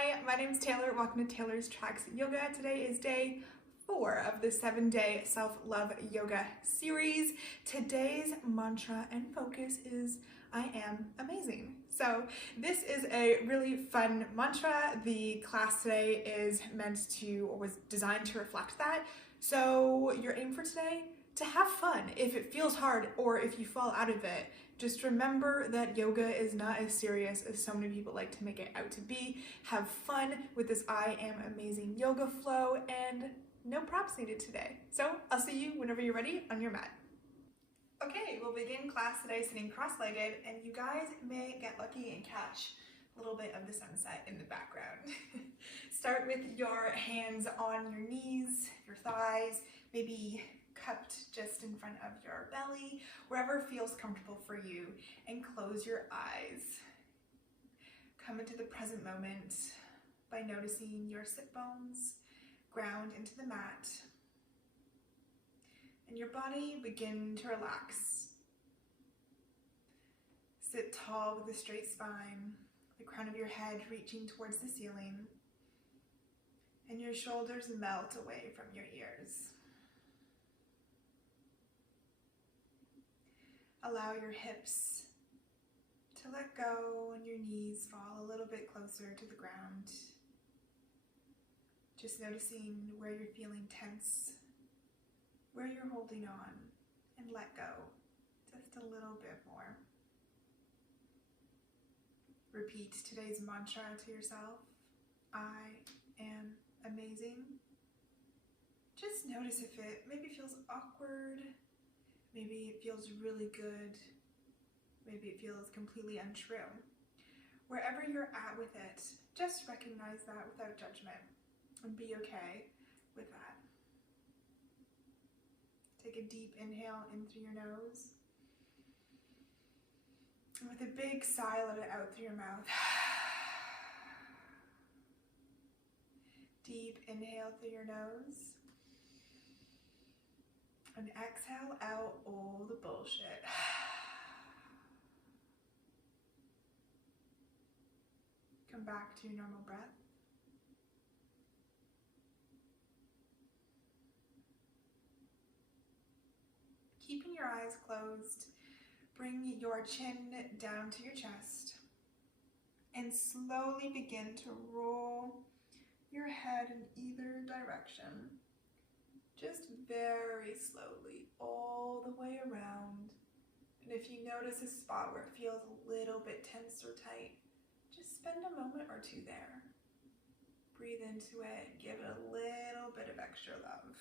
Hi, my name is Taylor. Welcome to Taylor's Tracks Yoga. Today is day 4 of the 7-day self-love yoga series. Today's mantra and focus is I am amazing. So this is a really fun mantra. The class today is meant to, or was designed to reflect that. So your aim for today? To have fun. If it feels hard or if you fall out of it, just remember that yoga is not as serious as so many people like to make it out to be. Have fun with this I am amazing yoga flow, and no props needed today. So I'll see you whenever you're ready on your mat. Okay, we'll begin class today sitting cross-legged, and you guys may get lucky and catch a little bit of the sunset in the background. Start with your hands on your knees, your thighs, maybe cupped just in front of your belly, wherever feels comfortable for you, and close your eyes. Come into the present moment by noticing your sit bones ground into the mat, and your body begin to relax. Sit tall with a straight spine, the crown of your head reaching towards the ceiling, and your shoulders melt away from your ears. Allow your hips to let go and your knees fall a little bit closer to the ground. Just noticing where you're feeling tense, where you're holding on, and let go just a little bit more. Repeat today's mantra to yourself. I am amazing. Just notice if it maybe feels awkward. Maybe it feels really good. Maybe it feels completely untrue. Wherever you're at with it, just recognize that without judgment and be okay with that. Take a deep inhale in through your nose. And with a big sigh, let it out through your mouth. Deep inhale through your nose. And exhale out all the bullshit. Come back to your normal breath. Keeping your eyes closed, bring your chin down to your chest and slowly begin to roll your head in either direction. Just very slowly, all the way around. And if you notice a spot where it feels a little bit tense or tight, just spend a moment or two there. Breathe into it, give it a little bit of extra love.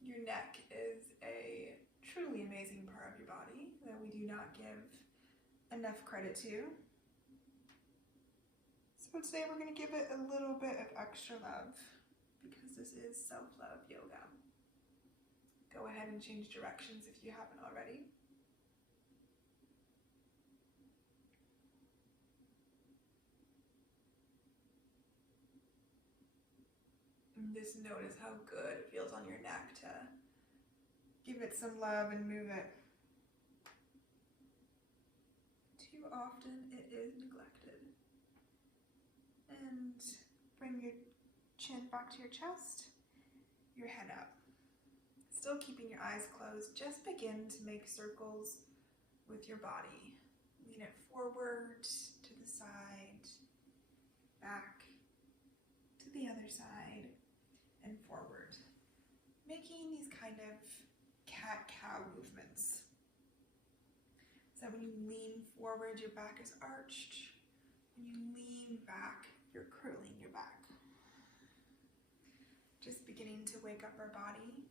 Your neck is a truly amazing part of your body that we do not give enough credit to. So today we're going to give it a little bit of extra love because this is self-love yoga. Go ahead and change directions if you haven't already. And just notice how good it feels on your neck to give it some love and move it. Too often it is neglected. And bring your chin back to your chest, your head up. Still keeping your eyes closed, just begin to make circles with your body. Lean it forward, to the side, back, to the other side, and forward. Making these kind of cat-cow movements. So when you lean forward, your back is arched. When you lean back, you're curling your back. Just beginning to wake up our body,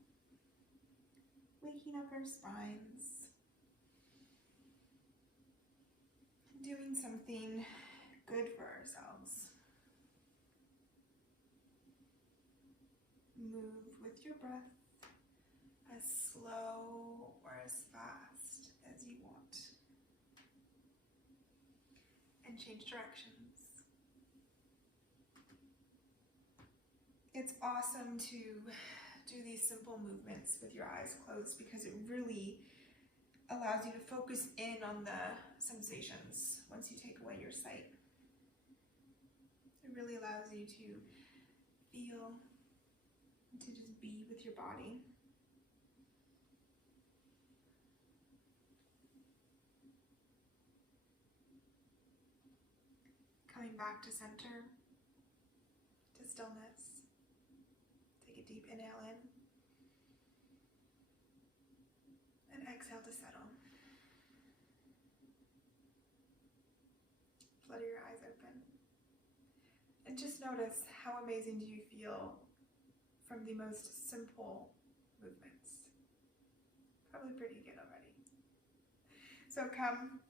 waking up our spines, doing something good for ourselves. Move with your breath as slow or as fast as you want. And change directions. It's awesome to do these simple movements with your eyes closed because it really allows you to focus in on the sensations once you take away your sight. It really allows you to feel, to just be with your body. Coming back to center, to stillness. Take a deep inhale in. And exhale to settle. Flutter your eyes open. And just notice how amazing do you feel from the most simple movements. Probably pretty good already. So come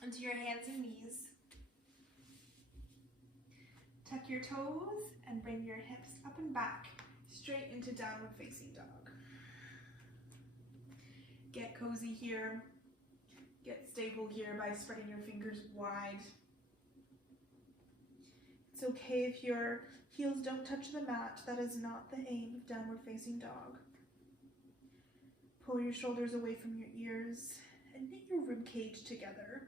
onto your hands and knees. Tuck your toes and bring your hips up and back, straight into downward facing dog. Get cozy here. Get stable here by spreading your fingers wide. It's okay if your heels don't touch the mat. That is not the aim of downward facing dog. Pull your shoulders away from your ears and knit your rib cage together.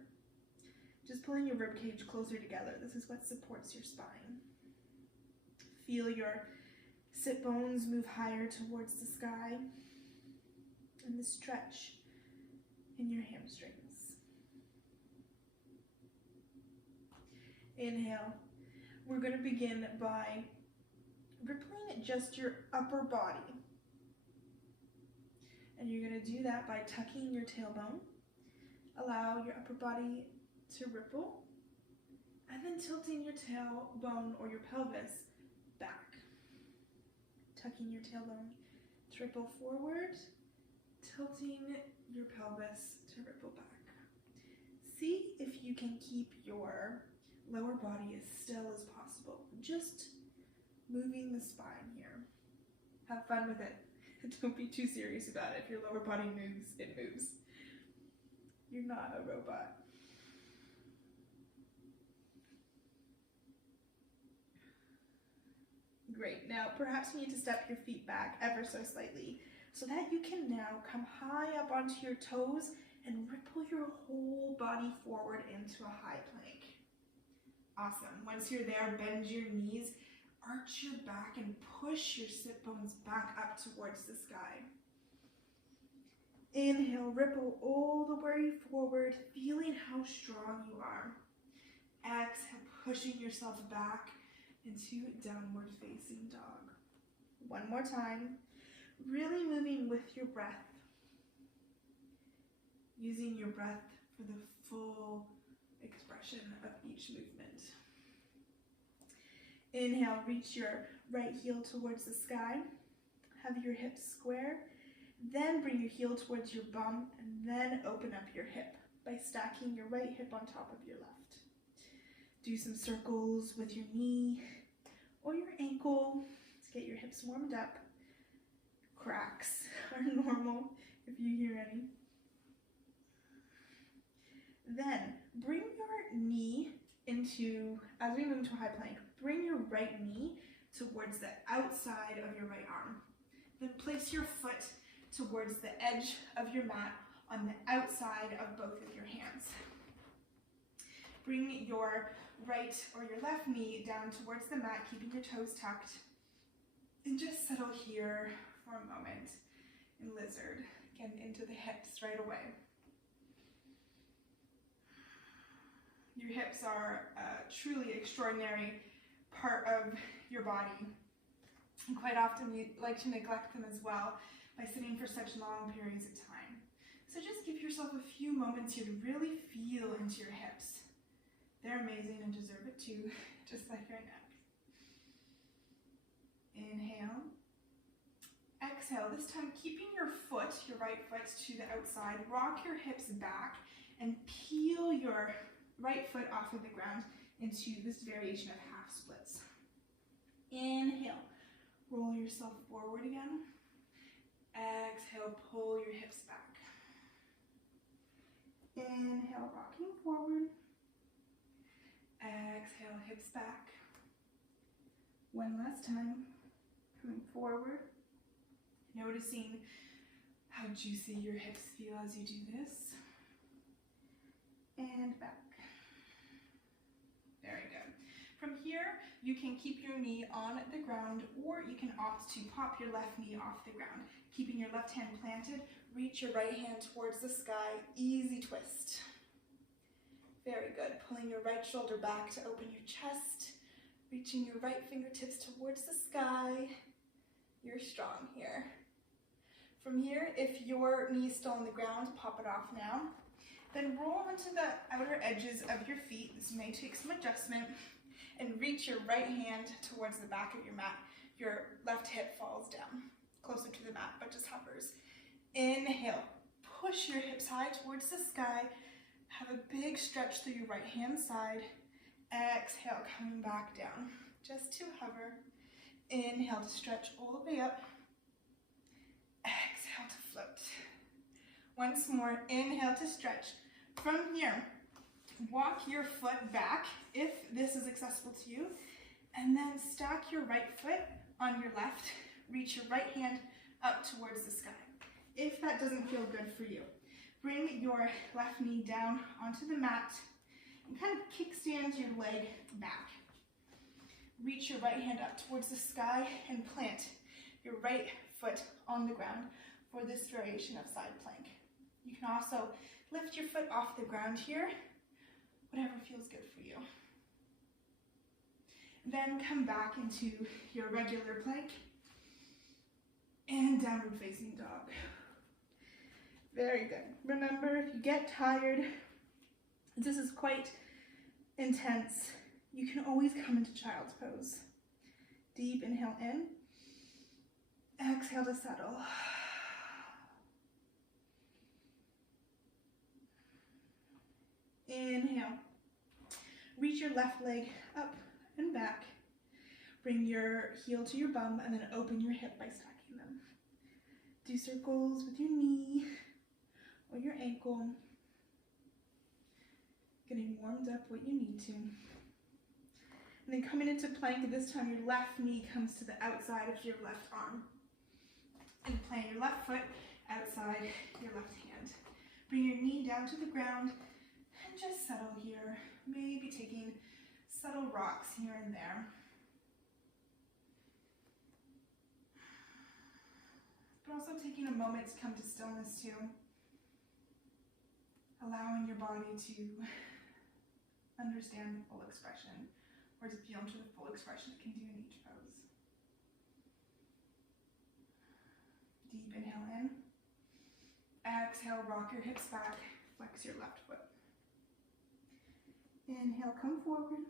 Just pulling your rib cage closer together. This is what supports your spine. Feel your sit bones move higher towards the sky and the stretch in your hamstrings. Inhale. We're going to begin by rippling just your upper body. And you're going to do that by tucking your tailbone. Allow your upper body to ripple, and then tilting your tailbone or your pelvis back. Tucking your tailbone to ripple forward, tilting your pelvis to ripple back. See if you can keep your lower body as still as possible. Just moving the spine here. Have fun with it. Don't be too serious about it. If your lower body moves, it moves. You're not a robot. Great. Now, perhaps you need to step your feet back ever so slightly so that you can now come high up onto your toes and ripple your whole body forward into a high plank. Awesome. Once you're there, bend your knees, arch your back, and push your sit bones back up towards the sky. Inhale, ripple all the way forward, feeling how strong you are. Exhale, pushing yourself back into downward facing dog. One more time, really moving with your breath. Using your breath for the full expression of each movement. Inhale, reach your right heel towards the sky. Have your hips square. Then bring your heel towards your bum and then open up your hip by stacking your right hip on top of your left. Do some circles with your knee or your ankle to get your hips warmed up. Cracks are normal if you hear any. Then bring your knee into, as we move into a high plank, bring your right knee towards the outside of your right arm. Then place your foot towards the edge of your mat on the outside of both of your hands. Bring your right or your left knee down towards the mat, keeping your toes tucked. And just settle here for a moment in lizard. Get into the hips right away. Your hips are a truly extraordinary part of your body. And quite often we like to neglect them as well by sitting for such long periods of time. So just give yourself a few moments here to really feel into your hips. They're amazing and deserve it too, just like your neck. Inhale. Exhale, this time keeping your foot, your right foot to the outside. Rock your hips back and peel your right foot off of the ground into this variation of half splits. Inhale, roll yourself forward again. Exhale, pull your hips back. Inhale, rocking forward. Exhale, hips back. One last time, coming forward. Noticing how juicy your hips feel as you do this. And back. Very good. From here, you can keep your knee on the ground, or you can opt to pop your left knee off the ground. Keeping your left hand planted, reach your right hand towards the sky, easy twist. Very good. Pulling your right shoulder back to open your chest, reaching your right fingertips towards the sky. You're strong here. From here, if your knee is still on the ground, pop it off now. Then roll onto the outer edges of your feet. This may take some adjustment. And reach your right hand towards the back of your mat. Your left hip falls down, closer to the mat, but just hovers. Inhale, push your hips high towards the sky. Have a big stretch through your right hand side. Exhale, coming back down, just to hover. Inhale to stretch all the way up. Exhale to float. Once more, inhale to stretch. From here, walk your foot back if this is accessible to you, and then stack your right foot on your left. Reach your right hand up towards the sky. If that doesn't feel good for you, bring your left knee down onto the mat and kind of kickstand your leg back. Reach your right hand up towards the sky and plant your right foot on the ground for this variation of side plank. You can also lift your foot off the ground here, whatever feels good for you. Then come back into your regular plank and downward facing dog. Very good. Remember, if you get tired, this is quite intense, you can always come into child's pose. Deep inhale in, exhale to settle. Inhale. Reach your left leg up and back. Bring your heel to your bum and then open your hip by stacking them. Do circles with your knee or your ankle. Getting warmed up what you need to. And then coming into plank, this time your left knee comes to the outside of your left arm. And plant your left foot outside your left hand. Bring your knee down to the ground and just settle here. Maybe taking subtle rocks here and there. But also taking a moment to come to stillness too. Allowing your body to understand the full expression, or to feel into the full expression it can do in each pose. Deep inhale in. Exhale, rock your hips back, flex your left foot. Inhale, come forward.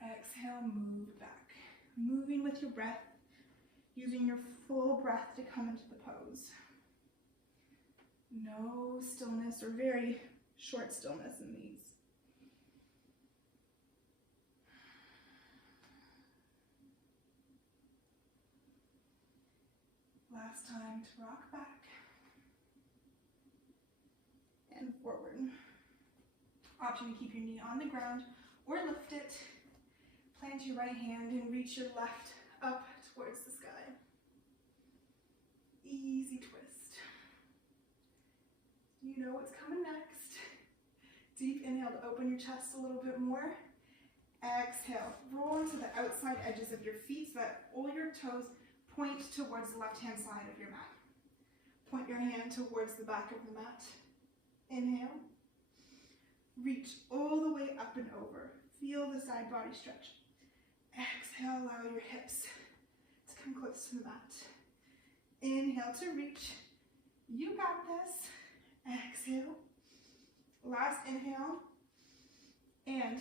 Exhale, move back. Moving with your breath, using your full breath to come into the pose. No stillness or very short stillness in these. Last time to rock back and forward. Option to keep your knee on the ground or lift it. Plant your right hand and reach your left up towards the sky. Easy twist. You know what's coming next. Deep inhale to open your chest a little bit more. Exhale, roll into the outside edges of your feet so that all your toes point towards the left-hand side of your mat. Point your hand towards the back of the mat. Inhale. Reach all the way up and over. Feel the side body stretch. Exhale, allow your hips to come close to the mat. Inhale to reach. You got this. Exhale. Last inhale. And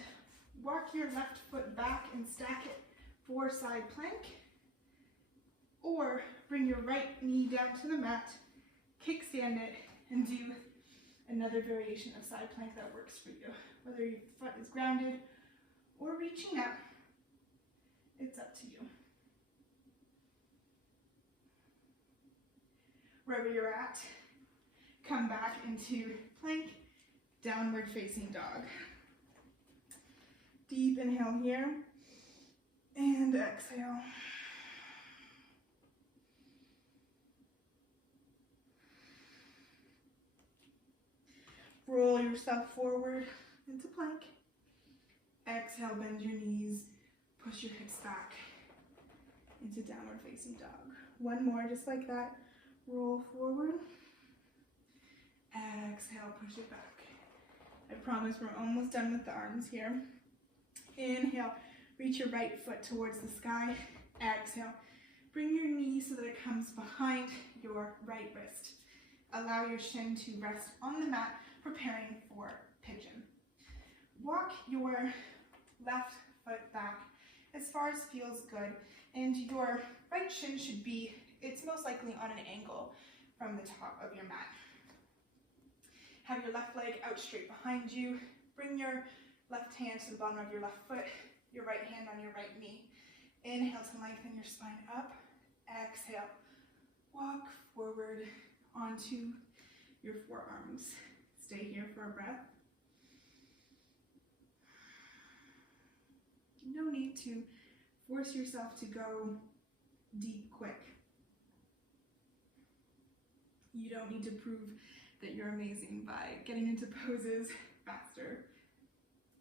walk your left foot back and stack it for side plank. Or bring your right knee down to the mat, kickstand it, and do another variation of side plank that works for you. Whether your foot is grounded or reaching up, it's up to you. Wherever you're at, come back into plank, downward facing dog. Deep inhale here, and exhale. Roll yourself forward into plank. Exhale, bend your knees, push your hips back into downward facing dog. One more, just like that. Roll forward. Exhale, push it back. I promise we're almost done with the arms here. Inhale, reach your right foot towards the sky. Exhale, bring your knee so that it comes behind your right wrist. Allow your shin to rest on the mat, preparing for pigeon. Walk your left foot back as far as feels good, and your right shin should be, it's most likely on an angle from the top of your mat. Have your left leg out straight behind you. Bring your left hand to the bottom of your left foot, your right hand on your right knee. Inhale to lengthen your spine up. Exhale, walk forward onto your forearms. Stay here for a breath. No need to force yourself to go deep quick. You don't need to prove that you're amazing by getting into poses faster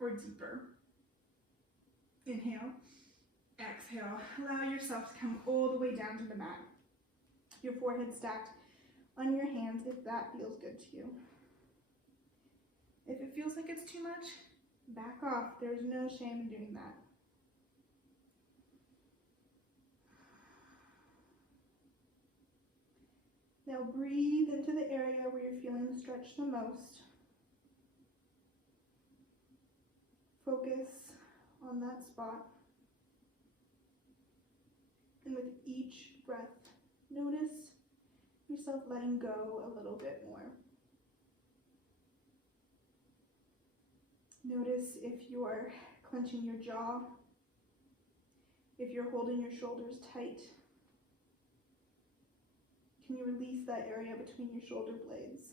or deeper. Inhale, exhale. Allow yourself to come all the way down to the mat. Your forehead stacked on your hands if that feels good to you. If it feels like it's too much, back off. There's no shame in doing that. Now breathe into the area where you're feeling the stretch the most. Focus on that spot. And with each breath, notice yourself letting go a little bit more. Notice if you're clenching your jaw, if you're holding your shoulders tight. Can you release that area between your shoulder blades?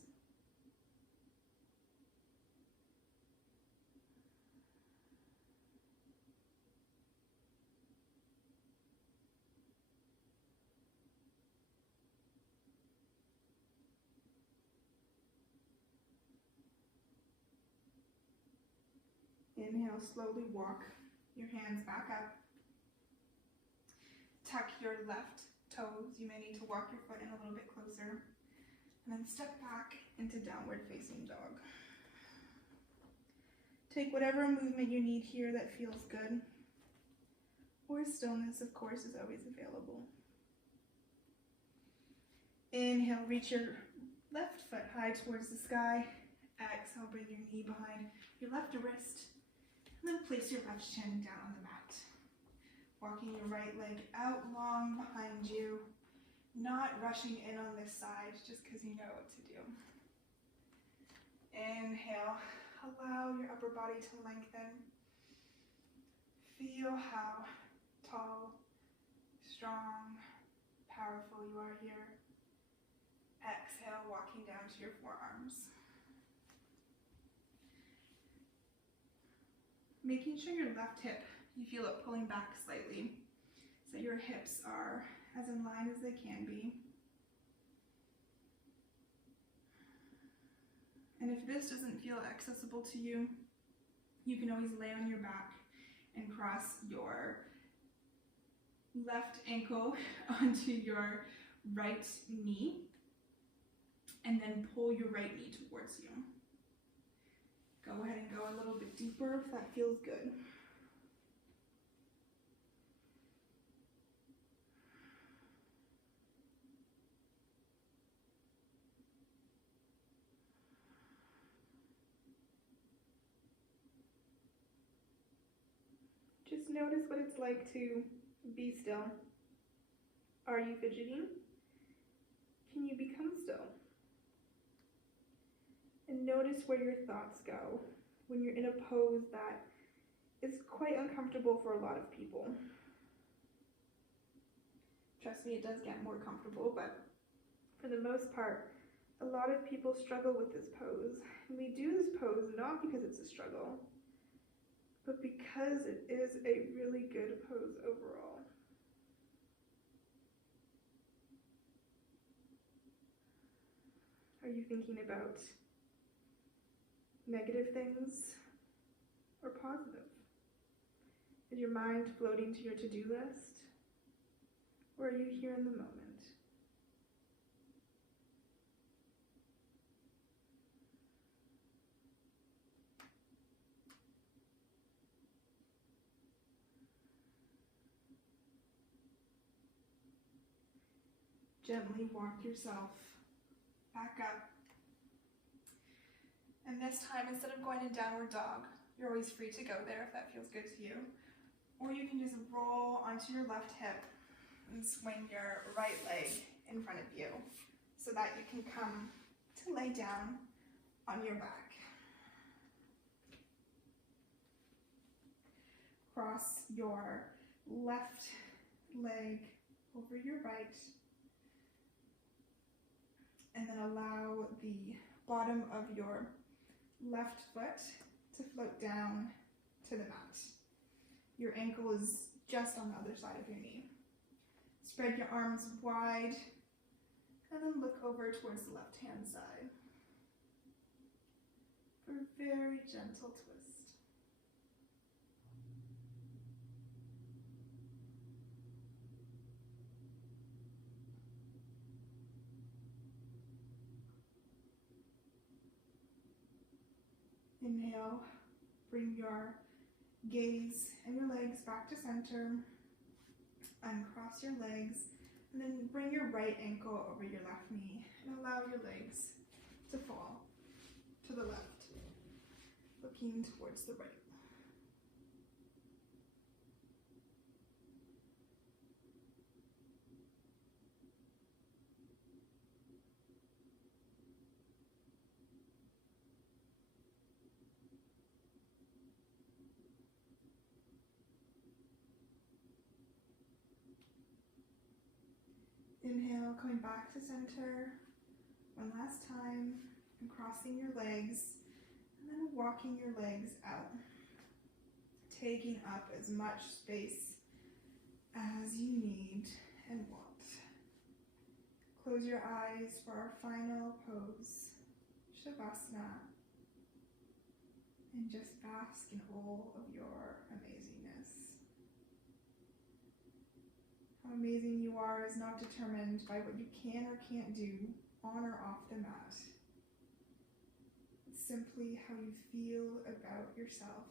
Inhale, slowly walk your hands back up. Tuck your left toes. You may need to walk your foot in a little bit closer. And then step back into downward facing dog. Take whatever movement you need here that feels good. Or stillness, of course, is always available. Inhale, reach your left foot high towards the sky. Exhale, bring your knee behind your left wrist. And then place your left shin down on the mat. Walking your right leg out long behind you, not rushing in on this side just because you know what to do. Inhale, allow your upper body to lengthen. Feel how tall, strong, powerful you are here. Exhale, walking down to your forearms. Making sure your left hip, you feel it pulling back slightly so your hips are as in line as they can be. And if this doesn't feel accessible to you, you can always lay on your back and cross your left ankle onto your right knee and then pull your right knee towards you. Go ahead and go a little bit deeper if that feels good. Just notice what it's like to be still. Are you fidgeting? Can you become still? And notice where your thoughts go when you're in a pose that is quite uncomfortable for a lot of people. Trust me, it does get more comfortable, but for the most part, a lot of people struggle with this pose. And we do this pose not because it's a struggle, but because it is a really good pose overall. Are you thinking about negative things or positive? Is your mind floating to your to-do list? Or are you here in the moment? Gently walk yourself back up. And this time, instead of going in downward dog, you're always free to go there if that feels good to you. Or you can just roll onto your left hip and swing your right leg in front of you so that you can come to lay down on your back. Cross your left leg over your right, and then allow the bottom of your left foot to float down to the mat. Your ankle is just on the other side of your knee. Spread your arms wide, and then look over towards the left-hand side for a very gentle twist. Inhale, bring your gaze and your legs back to center. Uncross your legs, and then bring your right ankle over your left knee and allow your legs to fall to the left, looking towards the right. Inhale, coming back to center. One last time, and crossing your legs, and then walking your legs out, taking up as much space as you need and want. Close your eyes for our final pose, shavasana, and just bask in all of your amazingness. How amazing you are is not determined by what you can or can't do on or off the mat. It's simply how you feel about yourself,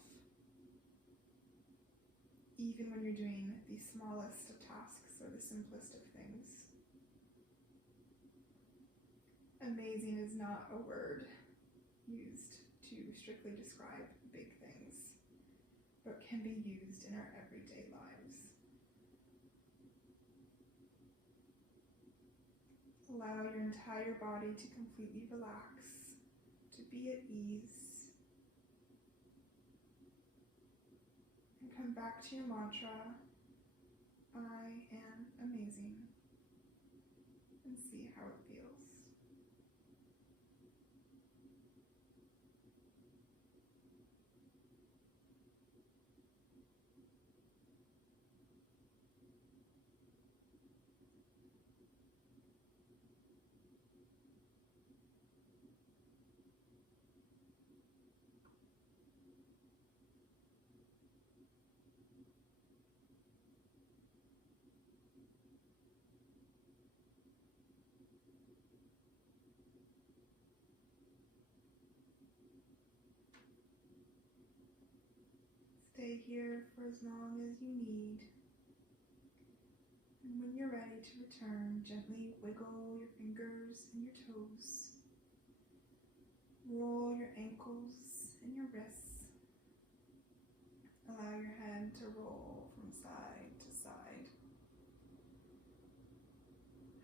even when you're doing the smallest of tasks or the simplest of things. Amazing is not a word used to strictly describe big things, but can be used in our everyday lives. Allow your entire body to completely relax, to be at ease. And come back to your mantra, I am amazing, and see how it feels. Stay here for as long as you need. And when you're ready to return, gently wiggle your fingers and your toes. Roll your ankles and your wrists. Allow your head to roll from side to side.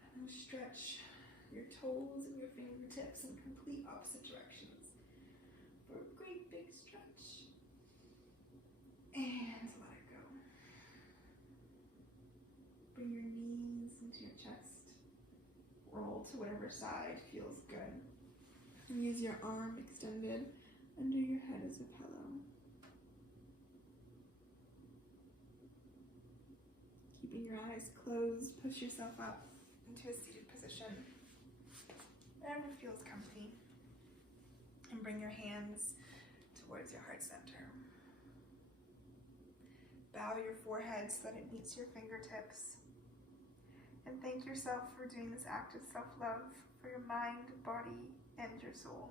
And now stretch your toes and your fingertips in complete opposite directions for a great big stretch. And let it go. Bring your knees into your chest. Roll to whatever side feels good. And use your arm extended under your head as a pillow. Keeping your eyes closed, push yourself up into a seated position. Whatever feels comfy. And bring bring your hands towards your heart center. Bow your forehead so that it meets your fingertips. And thank yourself for doing this act of self-love for your mind, body, and your soul.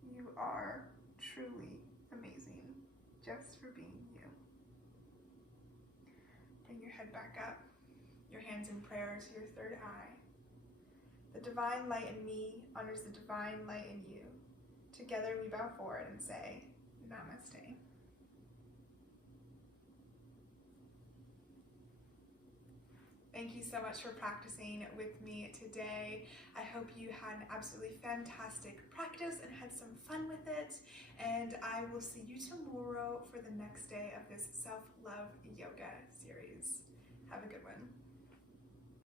You are truly amazing just for being you. Bring your head back up, your hands in prayer to your third eye. The divine light in me honors the divine light in you. Together we bow forward and say, Namaste. Thank you so much for practicing with me today. I hope you had an absolutely fantastic practice and had some fun with it. And I will see you tomorrow for the next day of this self-love yoga series. Have a good one.